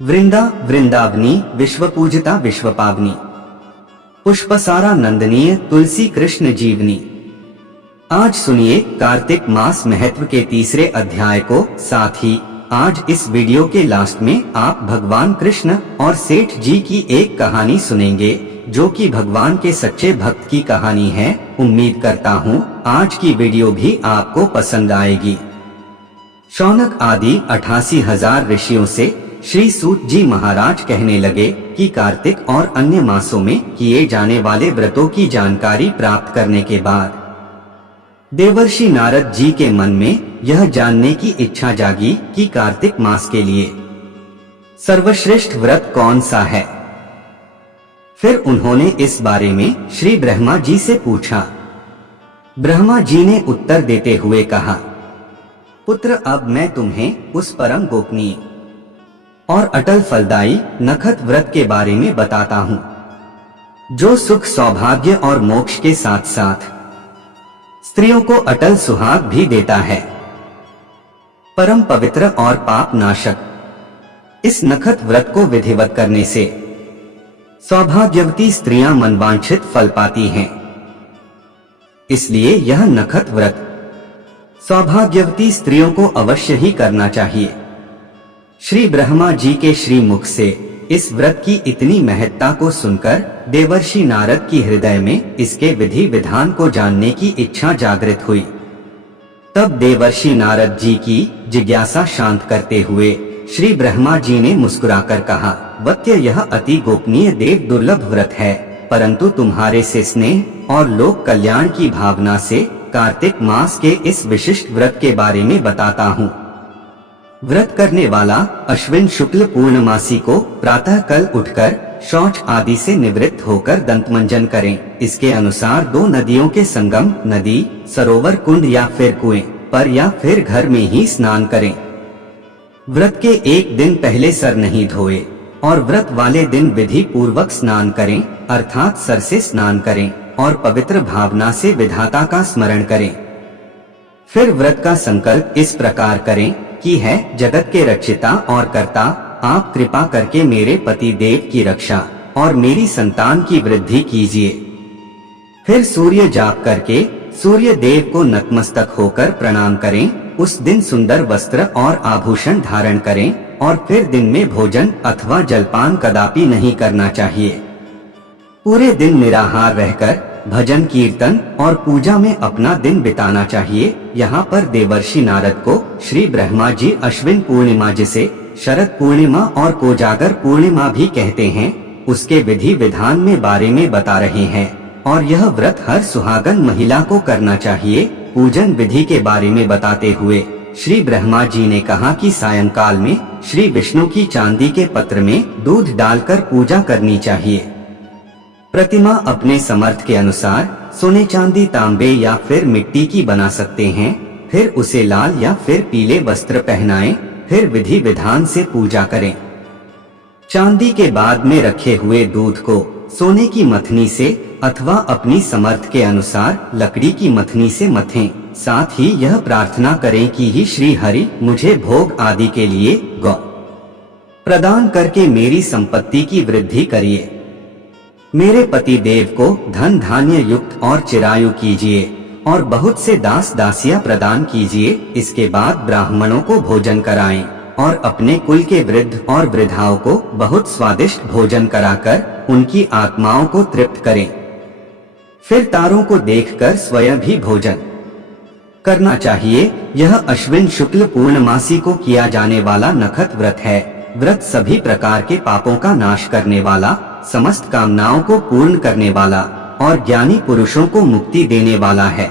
वृंदा वृंदावनी विश्वपूजिता विश्वपावनी, पुष्पसारा नंदनीय तुलसी कृष्ण जीवनी। आज सुनिए कार्तिक मास महत्व के तीसरे अध्याय को। साथ ही आज इस वीडियो के लास्ट में आप भगवान कृष्ण और सेठ जी की एक कहानी सुनेंगे, जो कि भगवान के सच्चे भक्त की कहानी है। उम्मीद करता हूँ आज की वीडियो भी आपको पसंद आएगी। शौनक आदि 88,000 ऋषियों से श्री सूत जी महाराज कहने लगे कि कार्तिक और अन्य मासों में किए जाने वाले व्रतों की जानकारी प्राप्त करने के बाद देवर्षि नारद जी के मन में यह जानने की इच्छा जागी कि कार्तिक मास के लिए सर्वश्रेष्ठ व्रत कौन सा है। फिर उन्होंने इस बारे में श्री ब्रह्मा जी से पूछा। ब्रह्मा जी ने उत्तर देते हुए कहा, पुत्र, अब मैं तुम्हें उस परम गोपनीय और अटल फलदायी नखत व्रत के बारे में बताता हूँ, जो सुख सौभाग्य और मोक्ष के साथ साथ स्त्रियों को अटल सुहाग भी देता है। परम पवित्र और पाप नाशक इस नखत व्रत को विधिवत करने से सौभाग्यवती स्त्रियां मनवांछित फल पाती हैं। इसलिए यह नखत व्रत सौभाग्यवती स्त्रियों को अवश्य ही करना चाहिए। श्री ब्रह्मा जी के श्री मुख से इस व्रत की इतनी महत्ता को सुनकर देवर्षि नारद की हृदय में इसके विधि विधान को जानने की इच्छा जागृत हुई। तब देवर्षि नारद जी की जिज्ञासा शांत करते हुए श्री ब्रह्मा जी ने मुस्कुराकर कहा, वत्य, यह अति गोपनीय देव दुर्लभ व्रत है, परंतु तुम्हारे से स्नेह और लोक कल्याण की भावना से कार्तिक मास के इस विशिष्ट व्रत के बारे में बताता हूँ। व्रत करने वाला अश्विन शुक्ल पूर्णमासी को प्रातः कल उठकर शौच आदि से निवृत्त होकर दंतमंजन करें। इसके अनुसार 2 नदियों के संगम, नदी, सरोवर, कुंड या फिर कुएं पर या फिर घर में ही स्नान करें। व्रत के एक दिन पहले सर नहीं धोए और व्रत वाले दिन विधि पूर्वक स्नान करें, अर्थात सर से स्नान करें और पवित्र भावना से विधाता का स्मरण करें। फिर व्रत का संकल्प इस प्रकार करें कि है जगत के रक्षिता और कर्ता, आप कृपा करके मेरे पति देव की रक्षा और मेरी संतान की वृद्धि कीजिए। फिर सूर्य जाप करके सूर्य देव को नतमस्तक होकर प्रणाम करें। उस दिन सुंदर वस्त्र और आभूषण धारण करें और फिर दिन में भोजन अथवा जलपान कदापि नहीं करना चाहिए। पूरे दिन निराहार रहकर भजन कीर्तन और पूजा में अपना दिन बिताना चाहिए। यहाँ पर देवर्षि नारद को श्री ब्रह्मा जी अश्विन पूर्णिमा, जिसे शरद पूर्णिमा और कोजागर पूर्णिमा भी कहते हैं, उसके विधि विधान में बारे में बता रहे हैं। और यह व्रत हर सुहागन महिला को करना चाहिए। पूजन विधि के बारे में बताते हुए श्री ब्रह्मा जी ने कहा कि सायंकाल में श्री विष्णु की चांदी के पत्र में दूध डालकर पूजा करनी चाहिए। प्रतिमा अपने समर्थ के अनुसार सोने, चांदी, तांबे या फिर मिट्टी की बना सकते हैं। फिर उसे लाल या फिर पीले वस्त्र पहनाएं। फिर विधि विधान से पूजा करें। चांदी के बाद में रखे हुए दूध को सोने की मथनी से अथवा अपनी समर्थ के अनुसार लकड़ी की मथनी से मथें। साथ ही यह प्रार्थना करें कि ही श्री हरि मुझे भोग आदि के लिए गौ प्रदान करके मेरी संपत्ति की वृद्धि करिए। मेरे पति देव को धन धान्य युक्त और चिरायु कीजिए और बहुत से दास दासियां प्रदान कीजिए। इसके बाद ब्राह्मणों को भोजन कराएं और अपने कुल के वृद्ध और वृद्धाओं को बहुत स्वादिष्ट भोजन कराकर उनकी आत्माओं को तृप्त करें। फिर तारों को देखकर स्वयं भी भोजन करना चाहिए। यह अश्विन शुक्ल पूर्णमासी को किया जाने वाला नखत व्रत है। व्रत सभी प्रकार के पापों का नाश करने वाला, समस्त कामनाओं को पूर्ण करने वाला और ज्ञानी पुरुषों को मुक्ति देने वाला है।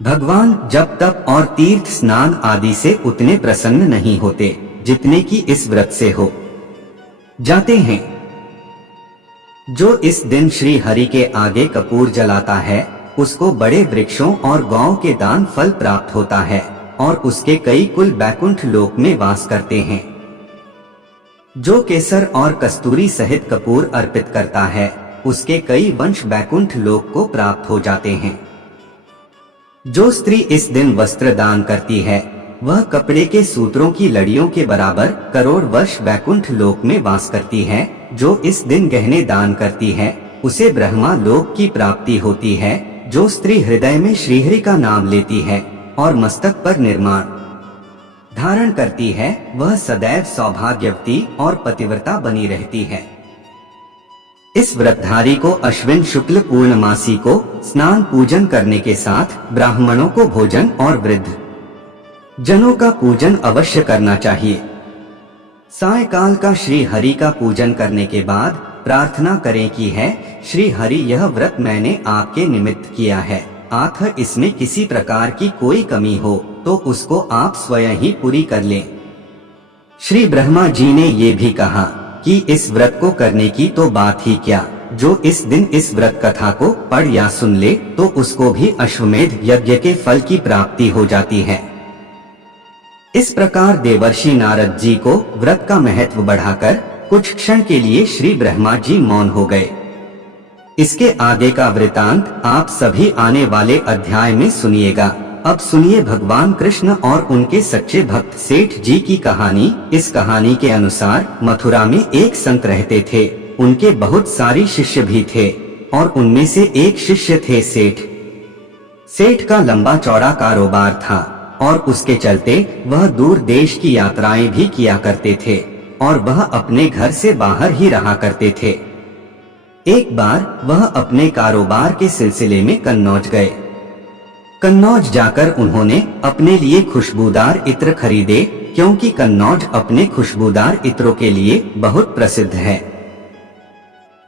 भगवान जप तप और तीर्थ स्नान आदि से उतने प्रसन्न नहीं होते जितने कि इस व्रत से हो जाते हैं। जो इस दिन श्री हरि के आगे कपूर जलाता है, उसको बड़े वृक्षों और गौओं के दान फल प्राप्त होता है और उसके कई कुल बैकुंठ लोक में वास करते हैं। जो केसर और कस्तूरी सहित कपूर अर्पित करता है, उसके कई वंश बैकुंठ लोक को प्राप्त हो जाते हैं। जो स्त्री इस दिन वस्त्र दान करती है, वह कपड़े के सूत्रों की लड़ियों के बराबर करोड़ वर्ष वैकुंठ लोक में वास करती है। जो इस दिन गहने दान करती है उसे ब्रह्मा लोक की प्राप्ति होती है। जो स्त्री हृदय में श्रीहरि का नाम लेती है और मस्तक पर निर्माण धारण करती है वह सदैव सौभाग्यवती और पतिव्रता बनी रहती है। इस व्रतधारी को अश्विन शुक्ल पूर्णमासी को स्नान पूजन करने के साथ ब्राह्मणों को भोजन और वृद्ध जनों का पूजन अवश्य करना चाहिए। सायकाल का श्री हरि का पूजन करने के बाद प्रार्थना करें कि है श्री हरि यह व्रत मैंने आपके निमित्त किया है, आख इसमें किसी प्रकार की कोई कमी हो तो उसको आप स्वयं ही पूरी कर लें। श्री ब्रह्मा जी ने ये भी कहा कि इस व्रत को करने की तो बात ही क्या, जो इस दिन इस व्रत कथा को पढ़ या सुन ले तो उसको भी अश्वमेध यज्ञ के फल की प्राप्ति हो जाती है। इस प्रकार देवर्षि नारद जी को व्रत का महत्व बढ़ाकर कुछ क्षण के लिए श्री ब्रह्मा जी मौन हो गए। इसके आगे का वृतांत आप सभी आने वाले अध्याय में सुनिएगा। अब सुनिए भगवान कृष्ण और उनके सच्चे भक्त सेठ जी की कहानी। इस कहानी के अनुसार मथुरा में एक संत रहते थे। उनके बहुत सारी शिष्य भी थे और उनमें से एक शिष्य थे सेठ। सेठ का लंबा चौड़ा कारोबार था और उसके चलते वह दूर देश की यात्राएं भी किया करते थे और वह अपने घर से बाहर ही रहा करते थे। एक बार वह अपने कारोबार के सिलसिले में कन्नौज गए। कन्नौज जाकर उन्होंने अपने लिए खुशबूदार इत्र खरीदे, क्योंकि कन्नौज अपने खुशबूदार इत्रों के लिए बहुत प्रसिद्ध है।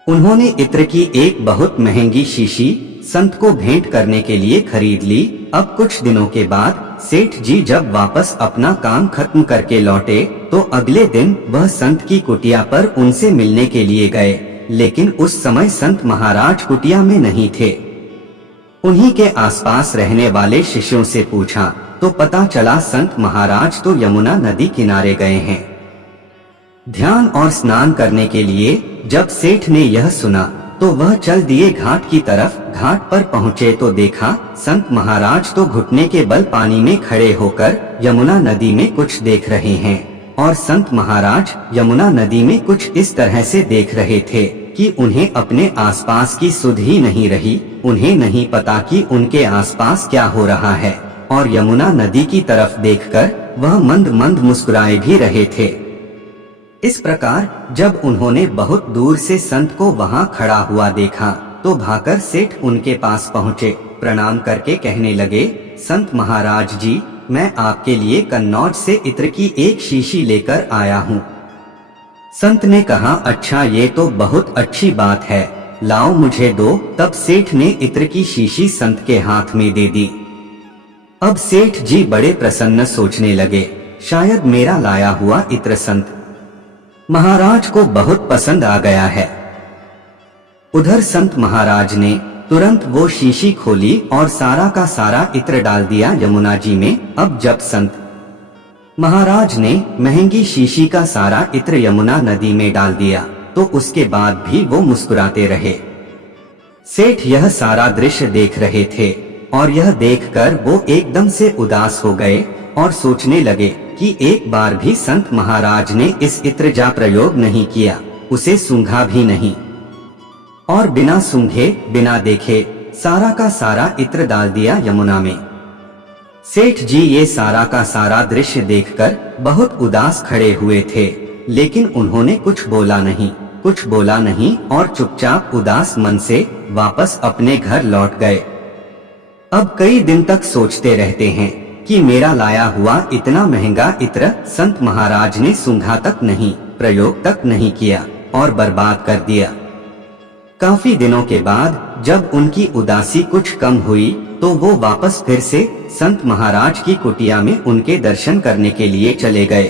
उन्होंने इत्र की एक बहुत महंगी शीशी संत को भेंट करने के लिए खरीद ली। अब कुछ दिनों के बाद सेठ जी जब वापस अपना काम खत्म करके लौटे तो अगले दिन वह संत की कुटिया पर उनसे मिलने के लिए गए, लेकिन उस समय संत महाराज कुटिया में नहीं थे। उन्हीं के आसपास रहने वाले शिष्यों से पूछा तो पता चला संत महाराज तो यमुना नदी किनारे गए हैं ध्यान और स्नान करने के लिए। जब सेठ ने यह सुना तो वह चल दिए घाट की तरफ। घाट पर पहुँचे तो देखा संत महाराज तो घुटने के बल पानी में खड़े होकर यमुना नदी में कुछ देख रहे हैं और संत महाराज यमुना नदी में कुछ इस तरह से देख रहे थे कि उन्हें अपने आसपास की सुध ही नहीं रही। उन्हें नहीं पता कि उनके आसपास क्या हो रहा है और यमुना नदी की तरफ देखकर वह मंद मंद मुस्कुराए भी रहे थे। इस प्रकार जब उन्होंने बहुत दूर से संत को वहां खड़ा हुआ देखा तो भाकर सेठ उनके पास पहुँचे। प्रणाम करके कहने लगे, संत महाराज जी, मैं आपके लिए कन्नौज से इत्र की एक शीशी लेकर आया हूँ। संत ने कहा, अच्छा ये तो बहुत अच्छी बात है, लाओ मुझे दो। तब सेठ ने इत्र की शीशी संत के हाथ में दे दी। अब सेठ जी बड़े प्रसन्न सोचने लगे, शायद मेरा लाया हुआ इत्र संत महाराज को बहुत पसंद आ गया है। उधर संत महाराज ने तुरंत वो शीशी खोली और सारा का सारा इत्र डाल दिया यमुना जी में। अब जब संत महाराज ने महंगी शीशी का सारा इत्र यमुना नदी में डाल दिया तो उसके बाद भी वो मुस्कुराते रहे। सेठ यह सारा दृश्य देख रहे थे और यह देखकर वो एकदम से उदास हो गए और सोचने लगे कि एक बार भी संत महाराज ने इस इत्र जा प्रयोग नहीं किया, उसे सूंघा भी नहीं और बिना सूंघे बिना देखे सारा का सारा इत्र डाल दिया यमुना में। सेठ जी ये सारा का सारा दृश्य देखकर बहुत उदास खड़े हुए थे, लेकिन उन्होंने कुछ बोला नहीं और चुपचाप उदास मन से वापस अपने घर लौट गए। अब कई दिन तक सोचते रहते हैं कि मेरा लाया हुआ इतना महंगा इत्र संत महाराज ने सूंघा तक नहीं, प्रयोग तक नहीं किया और बर्बाद कर दिया। काफी दिनों के बाद जब उनकी उदासी कुछ कम हुई तो वो वापस फिर से संत महाराज की कुटिया में उनके दर्शन करने के लिए चले गए।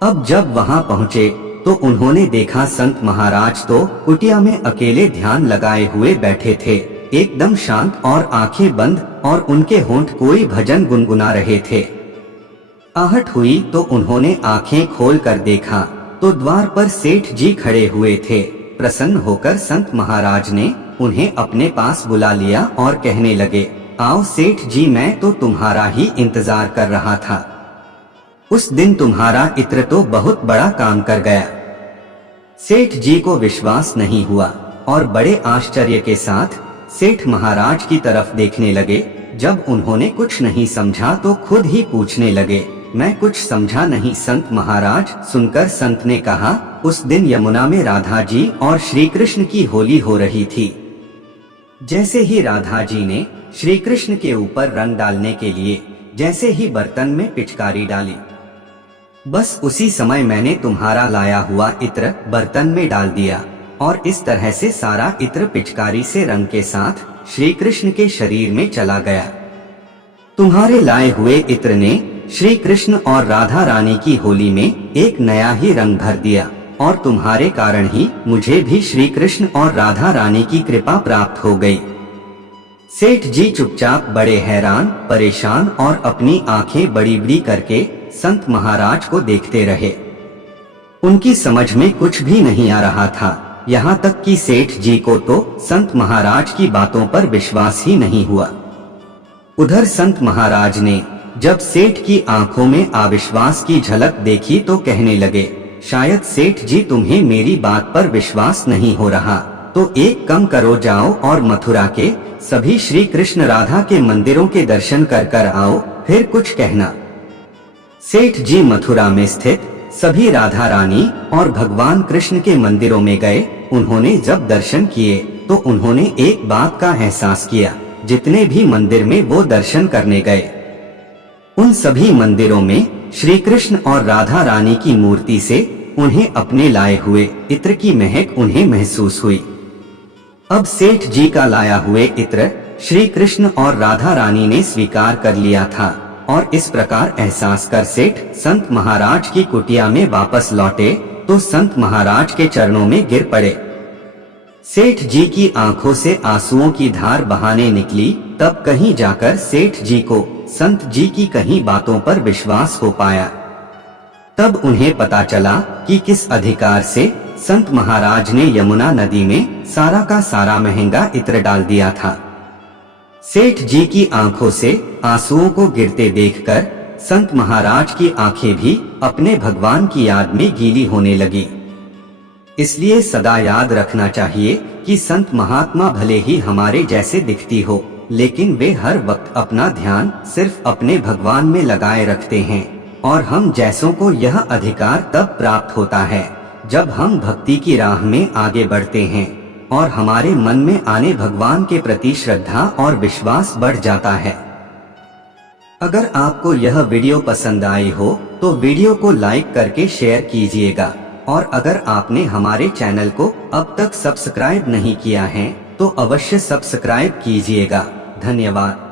अब जब वहां पहुंचे तो उन्होंने देखा संत महाराज तो कुटिया में अकेले ध्यान लगाए हुए बैठे थे, एकदम शांत और आंखें बंद, और उनके होंठ कोई भजन गुनगुना रहे थे। आहट हुई तो उन्होंने आंखें खोल कर देखा तो द्वार पर सेठ जी खड़े हुए थे। प्रसन्न होकर संत महाराज ने उन्हें अपने पास बुला लिया और कहने लगे, आओ सेठ जी, मैं तो तुम्हारा ही इंतजार कर रहा था। उस दिन तुम्हारा इत्र तो बहुत बड़ा काम कर गया। सेठ जी को विश्वास नहीं हुआ और बड़े आश्चर्य के साथ सेठ महाराज की तरफ देखने लगे। जब उन्होंने कुछ नहीं समझा तो खुद ही पूछने लगे, मैं कुछ समझा नहीं संत महाराज। सुनकर संत ने कहा, उस दिन यमुना में राधा जी और श्री कृष्ण की होली हो रही थी। जैसे ही राधा जी ने श्री कृष्ण के ऊपर रंग डालने के लिए जैसे ही बर्तन में पिचकारी डाली, बस उसी समय मैंने तुम्हारा लाया हुआ इत्र बर्तन में डाल दिया और इस तरह से सारा इत्र पिचकारी से रंग के साथ श्री कृष्ण के शरीर में चला गया। तुम्हारे लाए हुए इत्र ने श्री कृष्ण और राधा रानी की होली में एक नया ही रंग भर दिया और तुम्हारे कारण ही मुझे भी श्री कृष्ण और राधा रानी की कृपा प्राप्त हो गई। सेठ जी चुपचाप बड़े हैरान, परेशान और अपनी आंखें बड़ी बड़ी करके संत महाराज को देखते रहे। उनकी समझ में कुछ भी नहीं आ रहा था। यहाँ तक कि सेठ जी को तो संत महाराज की बातों पर विश्वास ही नहीं हुआ। उधर संत महाराज ने जब सेठ की आंखों में अविश्वास की झलक देखी तो कहने लगे, शायद सेठ जी तुम्हें मेरी बात पर विश्वास नहीं हो रहा, तो एक काम करो, जाओ और मथुरा के सभी श्री कृष्ण राधा के मंदिरों के दर्शन कर कर आओ, फिर कुछ कहना। सेठ जी मथुरा में स्थित सभी राधा रानी और भगवान कृष्ण के मंदिरों में गए। उन्होंने जब दर्शन किए तो उन्होंने एक बात का एहसास किया, जितने भी मंदिर में वो दर्शन करने गए उन सभी मंदिरों में श्री कृष्ण और राधा रानी की मूर्ति से उन्हें अपने लाए हुए इत्र की महक उन्हें महसूस हुई। अब सेठ जी का लाया हुए इत्र श्री कृष्ण और राधा रानी ने स्वीकार कर लिया था और इस प्रकार एहसास कर सेठ संत महाराज की कुटिया में वापस लौटे तो संत महाराज के चरणों में गिर पड़े। सेठ जी की आंखों से आंसुओं की धार बहाने निकली। तब कहीं जाकर सेठ जी को संत जी की कहीं बातों पर विश्वास हो पाया। तब उन्हें पता चला कि किस अधिकार से संत महाराज ने यमुना नदी में सारा का सारा महंगा इत्र डाल दिया था। सेठ जी की आंखों से आंसुओं को गिरते देखकर संत महाराज की आंखें भी अपने भगवान की याद में गीली होने लगी। इसलिए सदा याद रखना चाहिए कि संत महात्मा भले ही हमारे जैसे दिखती हो, लेकिन वे हर वक्त अपना ध्यान सिर्फ अपने भगवान में लगाए रखते हैं और हम जैसों को यह अधिकार तब प्राप्त होता है जब हम भक्ति की राह में आगे बढ़ते हैं और हमारे मन में आने भगवान के प्रति श्रद्धा और विश्वास बढ़ जाता है। अगर आपको यह वीडियो पसंद आई हो तो वीडियो को लाइक करके शेयर कीजिएगा और अगर आपने हमारे चैनल को अब तक सब्सक्राइब नहीं किया है तो अवश्य सब्सक्राइब कीजिएगा। धन्यवाद।